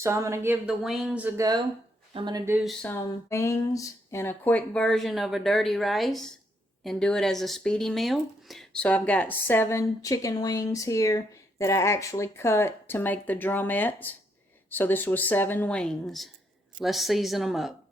So I'm going to give the wings a go. I'm going to do some wings in a quick version of a dirty rice and do it as a speedy meal. So I've got 7 chicken wings here that I actually cut to make the drumettes. So this was 7 wings. Let's season them up.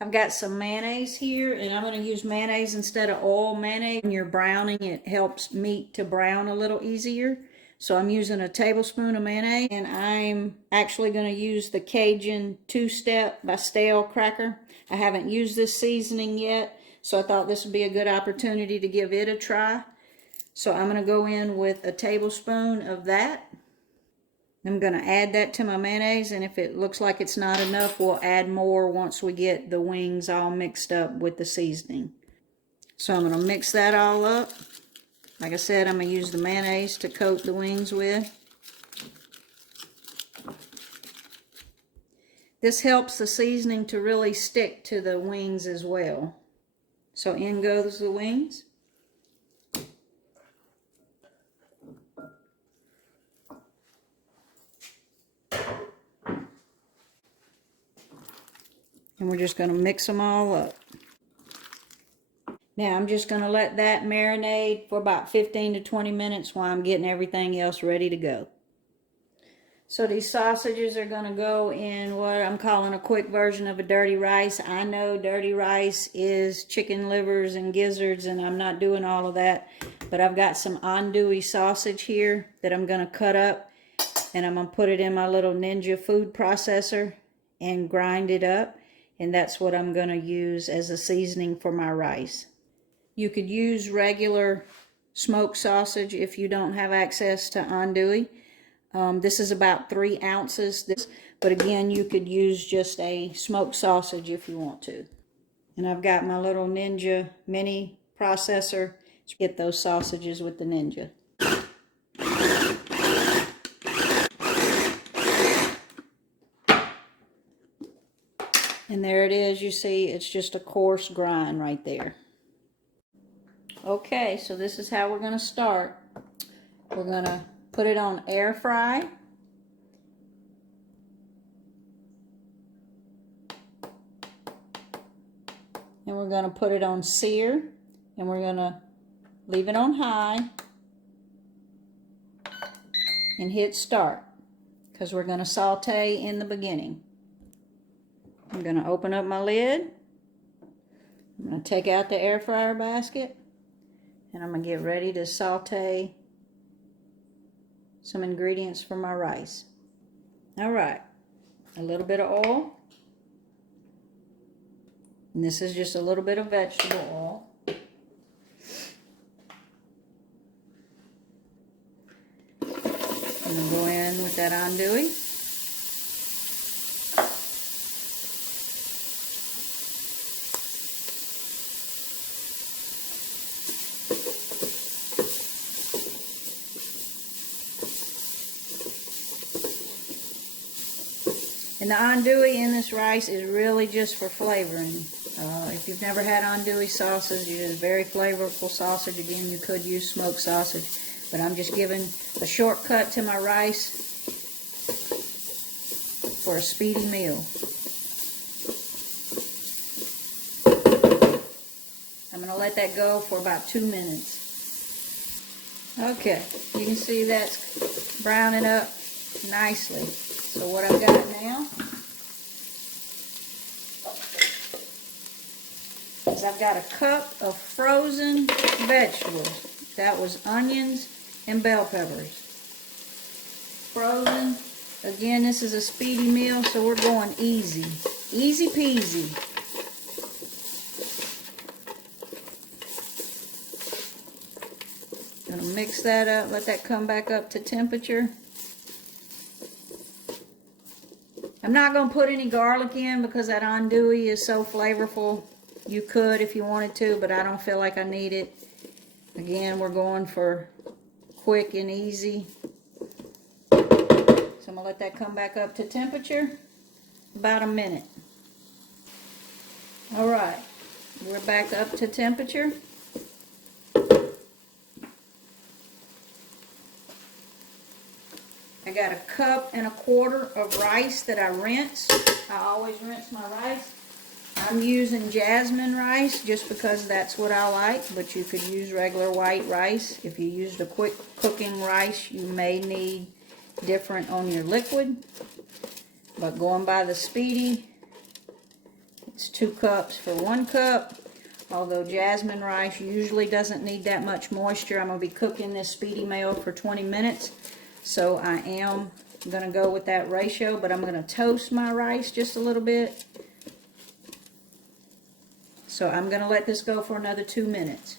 I've got some mayonnaise here, and I'm going to use mayonnaise instead of oil. Mayonnaise, when you're browning, it helps meat to brown a little easier. So I'm using a tablespoon of mayonnaise, and I'm actually going to use the Cajun Two Step by StaleKracker. I haven't used this seasoning yet, so I thought this would be a good opportunity to give it a try. So I'm going to go in with a tablespoon of that. I'm going to add that to my mayonnaise, and if it looks like it's not enough, we'll add more once we get the wings all mixed up with the seasoning. So I'm going to mix that all up. Like I said, I'm going to use the mayonnaise to coat the wings with. This helps the seasoning to really stick to the wings as well. So in goes the wings. And we're just going to mix them all up. Now I'm just going to let that marinate for about 15 to 20 minutes while I'm getting everything else ready to go. So these sausages are going to go in what I'm calling a quick version of a dirty rice. I know dirty rice is chicken livers and gizzards, and I'm not doing all of that. But I've got some andouille sausage here that I'm going to cut up, and I'm going to put it in my little Ninja food processor and grind it up. And that's what I'm going to use as a seasoning for my rice. You could use regular smoked sausage if you don't have access to andouille. This is about 3 ounces. But again, you could use just a smoked sausage if you want to. And I've got my little Ninja mini processor to get those sausages with the Ninja. And there it is. You see, it's just a coarse grind right there. Okay, so this is how we're going to start. We're going to put it on air fry. And we're going to put it on sear. And we're going to leave it on high. And hit start. Because we're going to saute in the beginning. I'm going to open up my lid. I'm going to take out the air fryer basket. And I'm going to get ready to saute some ingredients for my rice. Alright, a little bit of oil. And this is just a little bit of vegetable oil. I'm going to go in with that andouille. And the andouille in this rice is really just for flavoring. If you've never had andouille sausage, it is very flavorful sausage. Again, you could use smoked sausage, but I'm just giving a shortcut to my rice for a speedy meal. I'm going to let that go for about 2 minutes. Okay, you can see that's browning up nicely. So what I've got now is I've got a cup of frozen vegetables. That was onions and bell peppers. Frozen. Again, this is a speedy meal, so we're going easy. Easy peasy. Gonna mix that up, let that come back up to temperature. I'm not going to put any garlic in because that andouille is so flavorful. You could if you wanted to, but I don't feel like I need it. Again, we're going for quick and easy. So I'm going to let that come back up to temperature. About a minute. Alright, we're back up to temperature. I I got 1.25 cups of rice that I rinse. I always rinse my rice. I'm using jasmine rice just because that's what I like, but you could use regular white rice. If you used a quick cooking rice, you may need different on your liquid. But going by the SPEEDI, it's 2 cups for 1 cup. Although jasmine rice usually doesn't need that much moisture. I'm going to be cooking this SPEEDI meal for 20 minutes. So I am going to go with that ratio, but I'm going to toast my rice just a little bit. So I'm going to let this go for another 2 minutes.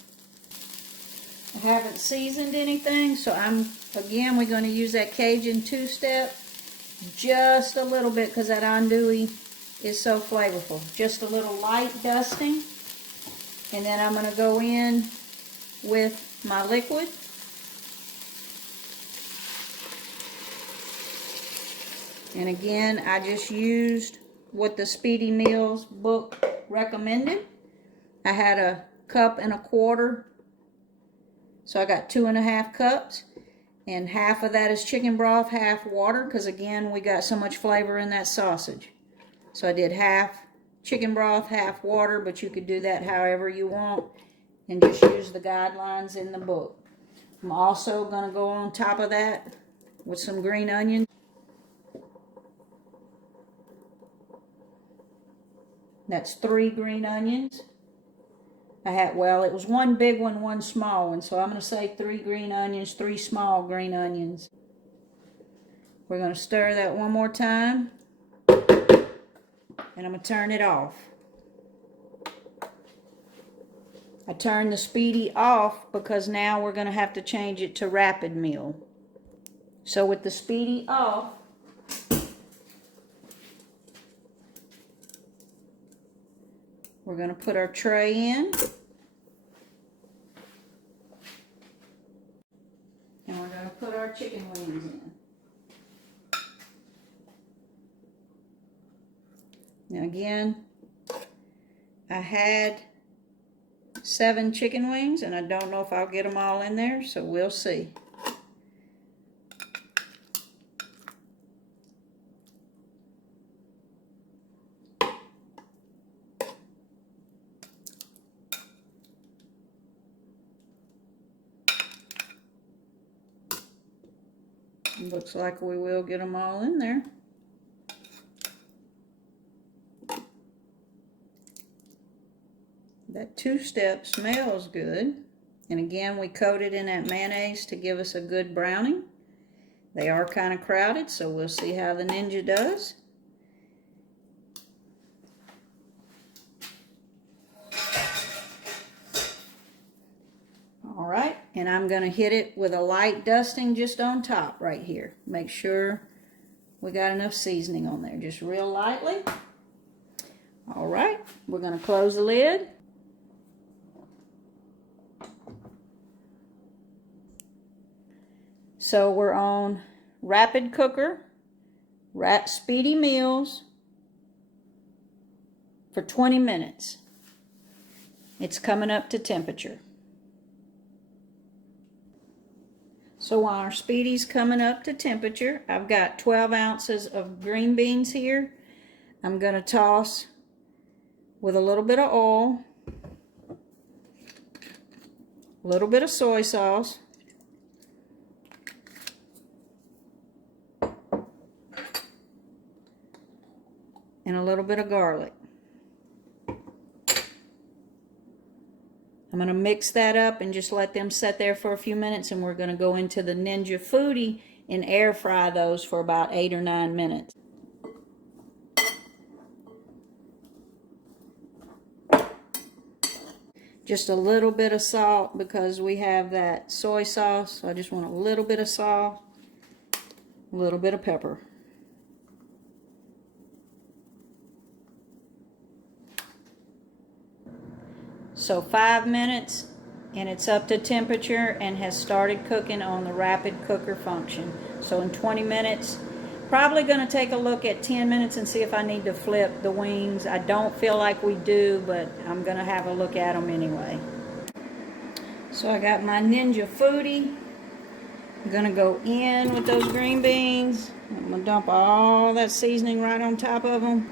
I haven't seasoned anything, so we're going to use that Cajun Two Step just a little bit because that andouille is so flavorful. Just a little light dusting. And then I'm going to go in with my liquid. And again, I just used what the SPEEDI Meals book recommended. I had 1.25 cups, so I got 2.5 cups, and half of that is chicken broth, half water, because again, we got so much flavor in that sausage. So I did half chicken broth, half water, but you could do that however you want, and just use the guidelines in the book. I'm also going to go on top of that with some green onions. That's 3 green onions. It was 1 big one, 1 small one, so I'm going to say 3 green onions, 3 small green onions. We're going to stir that one more time, and I'm going to turn it off. I turned the SPEEDI off because now we're going to have to change it to rapid meal. So with the SPEEDI off, we're going to put our tray in. And we're going to put our chicken wings in. Now again, I had 7 chicken wings, and I don't know if I'll get them all in there, so we'll see. Looks like we will get them all in there. That two-step smells good. And again, we coated in that mayonnaise to give us a good browning. They are kind of crowded, so we'll see how the Ninja does. All right, and I'm going to hit it with a light dusting just on top right here. Make sure we got enough seasoning on there, just real lightly. All right, we're going to close the lid. So we're on rapid cooker, SPEEDI Meals for 20 minutes. It's coming up to temperature. So while our SPEEDI's coming up to temperature, I've got 12 ounces of green beans here. I'm going to toss with a little bit of oil, a little bit of soy sauce, and a little bit of garlic. I'm going to mix that up and just let them sit there for a few minutes, and we're going to go into the Ninja Foodi and air fry those for about 8 or 9 minutes. Just a little bit of salt because we have that soy sauce, so I just want a little bit of salt, a little bit of pepper. So 5 minutes and it's up to temperature and has started cooking on the rapid cooker function. So in 20 minutes, probably going to take a look at 10 minutes and see if I need to flip the wings. I don't feel like we do, but I'm going to have a look at them anyway. So I got my Ninja Foodi I'm gonna go in with those green beans. I'm gonna dump all that seasoning right on top of them.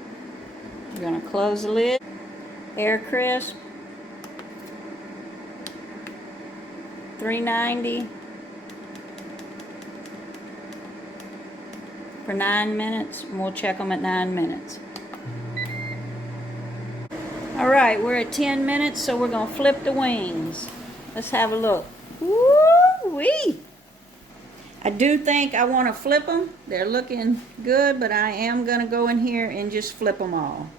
I'm gonna close the lid. Air crisp. 390 for 9 minutes, and we'll check them at 9 minutes. All right, we're at 10 minutes, so we're gonna flip the wings. Let's have a look. Woo-wee! I do think I want to flip them. They're looking good, but I am gonna go in here and just flip them all.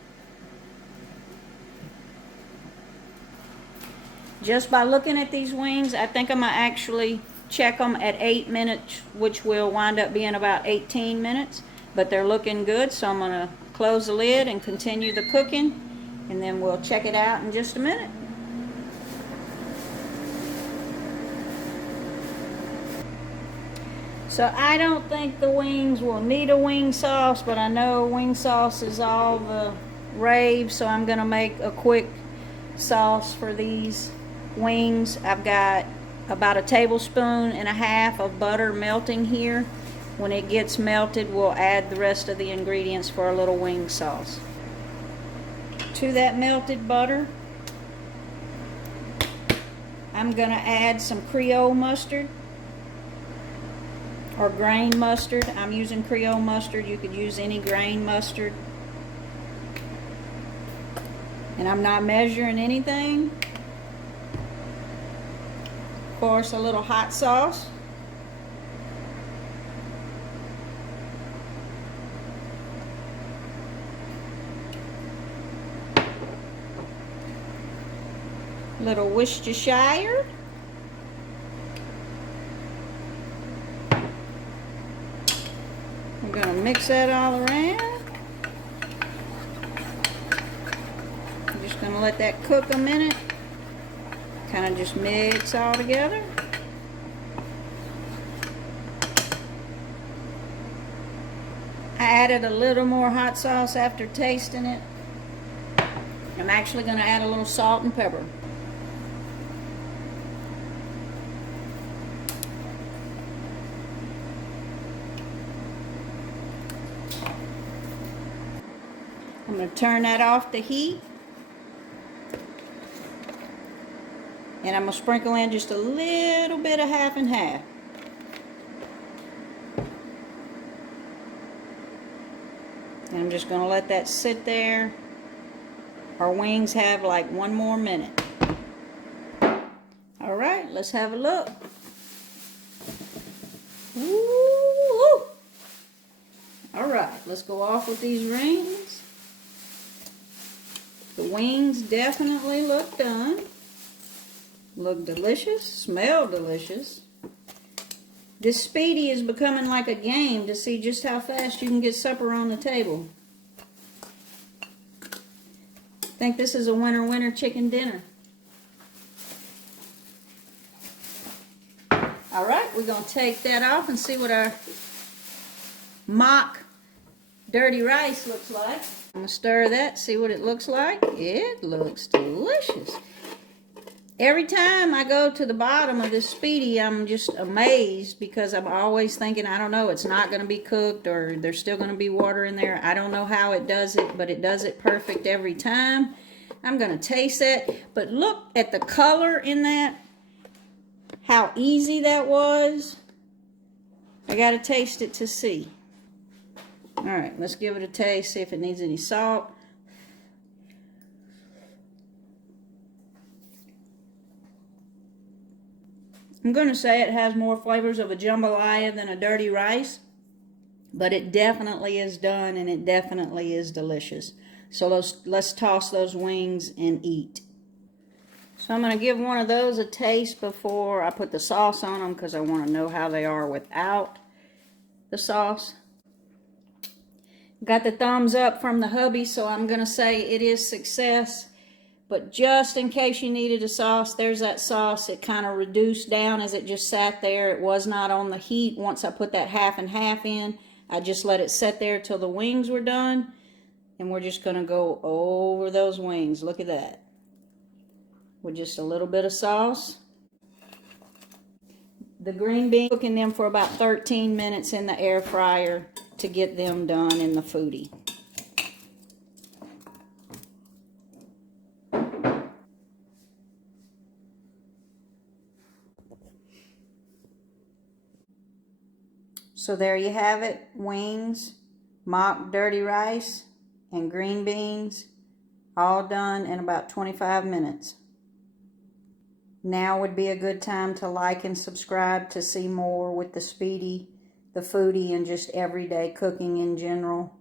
Just by looking at these wings, I think I'm gonna actually check them at 8 minutes, which will wind up being about 18 minutes. But they're looking good, so I'm gonna close the lid and continue the cooking, and then we'll check it out in just a minute. So I don't think the wings will need a wing sauce, but I know wing sauce is all the rave, so I'm gonna make a quick sauce for these wings. I've got about 1.5 tablespoons of butter melting here. When it gets melted, we'll add the rest of the ingredients for a little wing sauce. To that melted butter, I'm gonna add some Creole mustard or grain mustard. I'm using Creole mustard. You could use any grain mustard. And I'm not measuring anything. Of course, a little hot sauce. Little Worcestershire. We're going to mix that all around. I'm just going to let that cook a minute. Kind of just mix all together. I added a little more hot sauce after tasting it. I'm actually going to add a little salt and pepper. I'm going to turn that off the heat. And I'm going to sprinkle in just a little bit of half and half. And I'm just going to let that sit there. Our wings have like 1 more minute. All right, let's have a look. Woo! All right, let's go off with these rings. The wings definitely look done. Look delicious, smell delicious. This SPEEDI is becoming like a game to see just how fast you can get supper on the table. I think this is a winner chicken dinner. All right, we're going to take that off and see what our mock dirty rice looks like. I'm going to stir that, see what it looks like. It looks delicious. Every time I go to the bottom of this SPEEDI, I'm just amazed because I'm always thinking, I don't know, it's not going to be cooked or there's still going to be water in there. I don't know how it does it, but it does it perfect every time. I'm going to taste it. But look at the color in that. How easy that was. I got to taste it to see. All right, let's give it a taste, see if it needs any salt. I'm going to say it has more flavors of a jambalaya than a dirty rice, but it definitely is done and it definitely is delicious. So let's toss those wings and eat. So I'm going to give one of those a taste before I put the sauce on them because I want to know how they are without the sauce. Got the thumbs up from the hubby, so I'm going to say it is success. But just in case you needed a sauce, there's that sauce. It kind of reduced down as it just sat there. It was not on the heat. Once I put that half and half in, I just let it sit there till the wings were done. And we're just going to go over those wings. Look at that. With just a little bit of sauce. The green beans, cooking them for about 13 minutes in the air fryer to get them done in the Foodi. So there you have it, wings, mock dirty rice, and green beans, all done in about 25 minutes. Now would be a good time to like and subscribe to see more with the SPEEDI, the Foodi, and just everyday cooking in general.